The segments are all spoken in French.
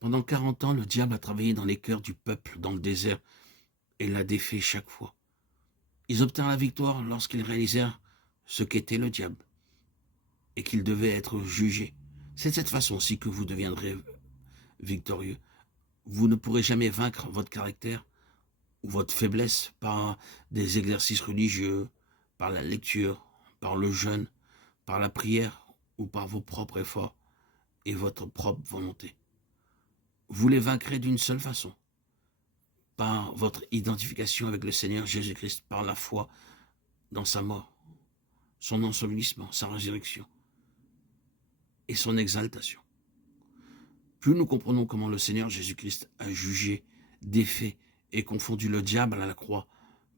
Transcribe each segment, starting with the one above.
Pendant 40 ans, le diable a travaillé dans les cœurs du peuple dans le désert et l'a défait chaque fois. Ils obtinrent la victoire lorsqu'ils réalisèrent ce qu'était le diable et qu'il devait être jugé. C'est de cette façon-ci que vous deviendrez victorieux. Vous ne pourrez jamais vaincre votre caractère ou votre faiblesse par des exercices religieux, par la lecture, par le jeûne, par la prière ou par vos propres efforts et votre propre volonté. Vous les vaincrez d'une seule façon, par votre identification avec le Seigneur Jésus-Christ, par la foi dans sa mort, son ensevelissement, sa résurrection et son exaltation. Plus nous comprenons comment le Seigneur Jésus-Christ a jugé, défait et confondu le diable à la croix,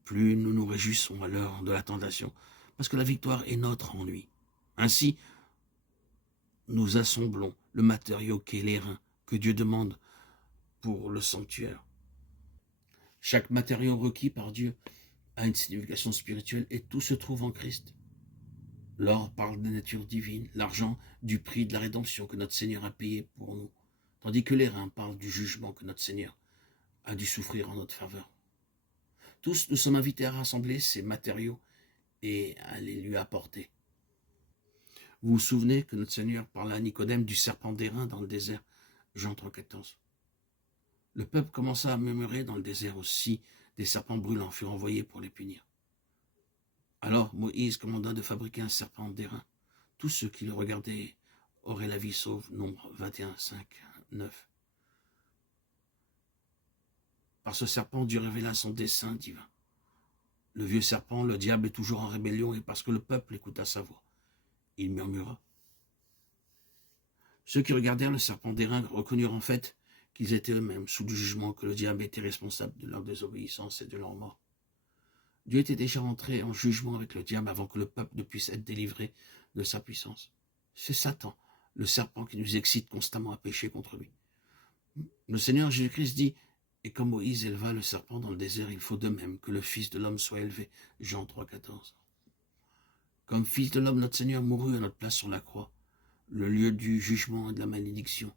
plus nous nous réjouissons à l'heure de la tentation, parce que la victoire est nôtre en lui. Ainsi, nous assemblons le matériau qu'est l'airain, que Dieu demande pour le sanctuaire. Chaque matériau requis par Dieu a une signification spirituelle et tout se trouve en Christ. L'or parle de nature divine, l'argent du prix de la rédemption que notre Seigneur a payé pour nous, tandis que l'airain parle du jugement que notre Seigneur a dû souffrir en notre faveur. Tous nous sommes invités à rassembler ces matériaux et à les lui apporter. Vous vous souvenez que notre Seigneur parla à Nicodème du serpent d'airain dans le désert, Jean 3,14. Le peuple commença à murmurer dans le désert aussi, des serpents brûlants furent envoyés pour les punir. Alors Moïse commanda de fabriquer un serpent d'airain. Tous ceux qui le regardaient auraient la vie sauve. Nombre 21, 5, 9. Par ce serpent, Dieu révéla son dessein divin. Le vieux serpent, le diable, est toujours en rébellion et parce que le peuple écouta sa voix, il murmura. Ceux qui regardèrent le serpent d'airain reconnurent en fait qu'ils étaient eux-mêmes sous le jugement, que le diable était responsable de leur désobéissance et de leur mort. Dieu était déjà entré en jugement avec le diable avant que le peuple ne puisse être délivré de sa puissance. C'est Satan, le serpent, qui nous excite constamment à pécher contre lui. Le Seigneur Jésus-Christ dit, « Et comme Moïse éleva le serpent dans le désert, il faut de même que le Fils de l'homme soit élevé. » Jean 3, 14. Comme Fils de l'homme, notre Seigneur mourut à notre place sur la croix, le lieu du jugement et de la malédiction.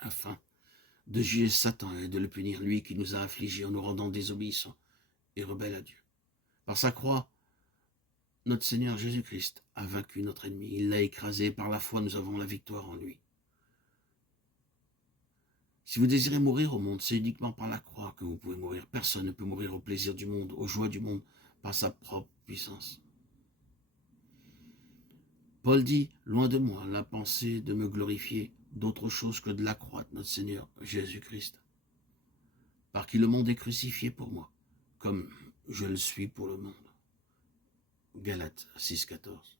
Afin de juger Satan et de le punir, lui qui nous a affligés en nous rendant désobéissants et rebelles à Dieu. Par sa croix, notre Seigneur Jésus-Christ a vaincu notre ennemi. Il l'a écrasé. Par la foi, nous avons la victoire en lui. Si vous désirez mourir au monde, c'est uniquement par la croix que vous pouvez mourir. Personne ne peut mourir au plaisir du monde, aux joies du monde, par sa propre puissance. Paul dit, « Loin de moi la pensée de me glorifier d'autre chose que de l'accroître, notre Seigneur Jésus-Christ, par qui le monde est crucifié pour moi, comme je le suis pour le monde. » Galates 6, 14.